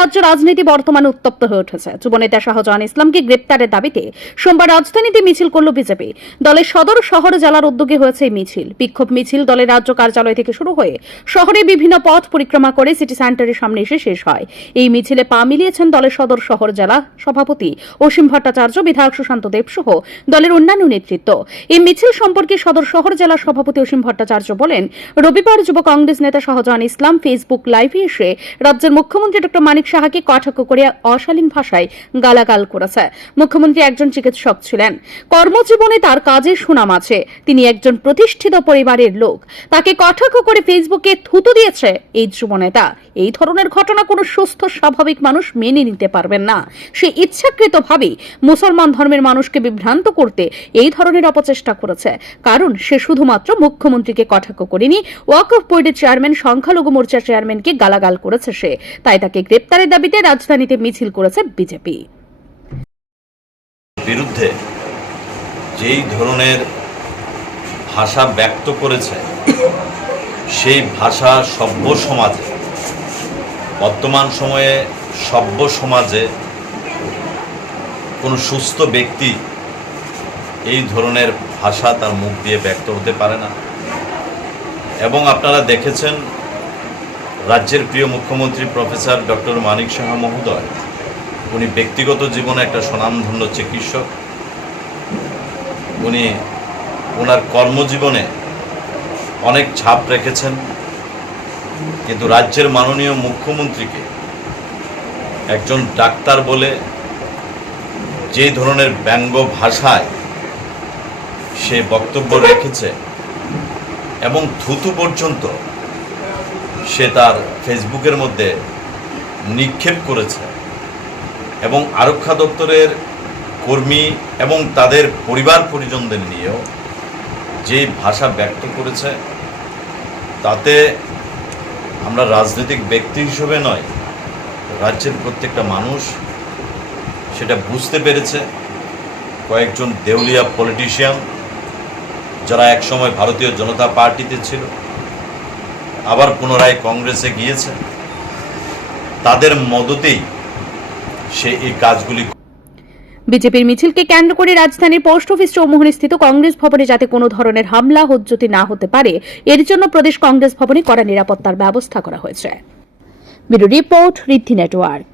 রাজ্য রাজনীতি বর্তমানে উত্তপ্ত হয়ে উঠেছে। যুবনেতা শাহজাহান ইসলামকে গ্রেপ্তারের দাবিতে সোমবার রাজধানীতে মিছিল করল বিজেপি। দলের সদর শহর জেলার উদ্যোগে হয়েছে এই মিছিল। বিক্ষোভ মিছিল দলের রাজ্য কার্যালয় থেকে শুরু হয়ে শহরে বিভিন্ন পথ পরিক্রমা করে সিটি সেন্টারের সামনে এসে শেষ হয়। এই মিছিলে পা মিলিয়েছেন দলের সদর শহর জেলা সভাপতি অসীম ভট্টাচার্য, বিধায়ক সুশান্ত দেব সহ দলের অন্যান্য নেতৃত্ব। এই মিছিল সম্পর্কে সদর শহর জেলা সভাপতি অসীম ভট্টাচার্য বলেন, রবিবার যুব কংগ্রেস নেতা শাহজাহান ইসলাম ফেসবুক লাইভে এসে রাজ্যের মুখ্যমন্ত্রী ডক্টর মানিক সাহাকে কটাক্ষ করে অশালীন ভাষায় গালাগাল করেছে। মুখ্যমন্ত্রী একজন চিকিৎসক ছিলেন, কর্মজীবনে তার কাজের সুনাম আছে, তিনি একজন প্রতিষ্ঠিত পরিবারের লোক, তাকে কটাক্ষ করে ফেসবুকে থুতু দিয়েছে এই যুবনেতা। এই ধরনের ঘটনা কোনো সুস্থ স্বাভাবিক মানুষ মেনে নিতে পারবেন না। সে ইচ্ছাকৃতভাবেই মুসলমান ধর্মের মানুষকে বিভ্রান্ত করতে এই ধরনের অপচেষ্টা করেছে, কারণ সে শুধুমাত্র মুখ্যমন্ত্রীকে কটাক্ষ করেনি, ওয়াকফ বোর্ডের চেয়ারম্যান, সংখ্যালঘু মোর্চার চেয়ারম্যানকে গালাগাল করেছে সে। তাই তাকে গ্রেপ্তারের দাবিতে রাজধানীতে মিছিল করেছে বিজেপি। বিরুদ্ধে যেই ধরনের ভাষা ব্যক্ত করেছে, সেই ভাষা সভ্য সমাজে, বর্তমান সময়ে সভ্য সমাজে কোনো সুস্থ ব্যক্তি এই ধরনের ভাষা তার মুখ দিয়ে ব্যক্ত হতে পারে না। এবং আপনারা দেখেছেন রাজ্যের প্রিয় মুখ্যমন্ত্রী প্রফেসর ডক্টর মানিক সাহা মহোদয়, উনি ব্যক্তিগত জীবনে একটা স্বনামধন্য চিকিৎসক। উনি ওনার কর্মজীবনে অনেক ছাপ রেখেছেন, কিন্তু রাজ্যের মাননীয় মুখ্যমন্ত্রীকে একজন ডাক্তার বলে যে ধরনের ব্যঙ্গ ভাষায় সে বক্তব্য রেখেছে এবং থুতু পর্যন্ত সে তার ফেসবুকের মধ্যে নিক্ষেপ করেছে, এবং আরক্ষা দপ্তরের কর্মী এবং তাদের পরিবার পরিজনদের নিয়েও যে ভাষা ব্যক্ত করেছে, তাতে আমরা রাজনৈতিক ব্যক্তি হিসেবে নয়, রাজ্যের প্রত্যেকটা মানুষ সেটা বুঝতে পেরেছে। কয়েকজন দেউলিয়া পলিটিশিয়ান যারা একসময় ভারতীয় জনতা পার্টিতে ছিল, আবার পুনরায় কংগ্রেসে গিয়েছে, তাদের মদতেই সে এই কাজগুলি। বিজেপির মিছিলকে কেন্দ্র করে রাজধানীর পোস্ট অফিস চৌমুহনী স্থিত কংগ্রেস ভবনে যাতে কোনো ধরনের হামলা হুজ্জতি না হতে পারে, এর জন্য প্রদেশ কংগ্রেস ভবনে কড়া নিরাপত্তার ব্যবস্থা করা হয়েছে। ব্যুরো রিপোর্ট, ঋদ্ধি নেটওয়ার্ক।